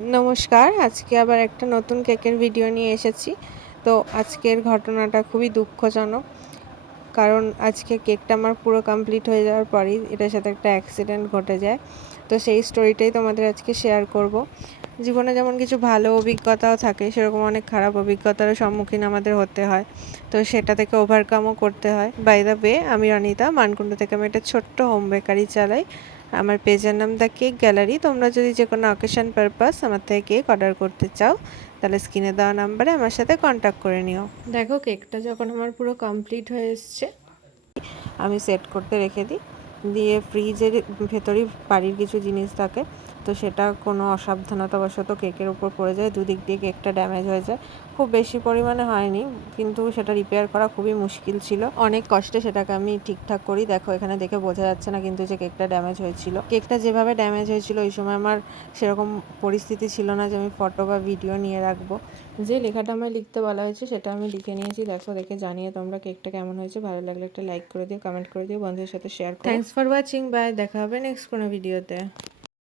নমস্কার, আজকে আবার একটা নতুন কেকের ভিডিও নিয়ে এসেছি। তো আজকের ঘটনাটা খুবই দুঃখজনক। কারণ আজকে কেকটা আমার পুরো কমপ্লিট হয়ে যাওয়ার পরেই এটার সাথে একটা অ্যাক্সিডেন্ট ঘটে যায়। তো সেই স্টোরিটাই তোমাদের আজকে শেয়ার করব। জীবনে যেমন কিছু ভালো অভিজ্ঞতাও থাকে, সেরকম অনেক খারাপ অভিজ্ঞতারও সম্মুখীন আমাদের হতে হয়। তো সেটা থেকে ওভারকামও করতে হয়। বাই দ্য ওয়ে, আমি অনিতা, মানকুণ্ড থেকে আমি একটা ছোট্ট হোম বেকারি চালাই। আমার পেজের নাম দ্য কেক গ্যালারি। তোমরা যদি যে কোনো অকেশন পারপাস আমার থেকে কেক অর্ডার করতে চাও, তাহলে স্ক্রিনে দেওয়া নাম্বারে আমার সাথে কন্ট্যাক্ট করে নিও। দেখো, কেকটা যখন আমার পুরো কমপ্লিট হয়ে এসছে, আমি সেট করতে রেখে দিই। দিয়ে ফ্রিজের ভেতরেই বাড়ির কিছু জিনিস থাকে, তো সেটা কোনো অসাবধানতাবশত কেকের উপর পড়ে যায়, দুদিক দিয়ে কেকটা ড্যামেজ হয়ে যায়। খুব বেশি পরিমাণে হয়নি, কিন্তু সেটা রিপেয়ার করা খুবই মুশকিল ছিল। অনেক কষ্টে সেটাকে আমি ঠিকঠাক করি। দেখো, এখানে দেখে বোঝা যাচ্ছে না কিন্তু যে কেকটা ড্যামেজ হয়েছিল। কেকটা যেভাবে ড্যামেজ হয়েছিল, ওই সময় আমার সেরকম পরিস্থিতি ছিল না যে আমি ফটো বা ভিডিও নিয়ে রাখবো। যে লেখাটা আমায় লিখতে বলা হয়েছে সেটা আমি লিখে নিয়েছি। দেখো, দেখে জানিয়ে তোমরা কেকটা কেমন হয়েছে। ভালো লাগলে একটা লাইক করে দিও, কমেন্ট করে দিও, বন্ধুদের সাথে শেয়ার করো। Thanks for watching. বাই, দেখা হবে নেক্সট কোনো ভিডিওতে।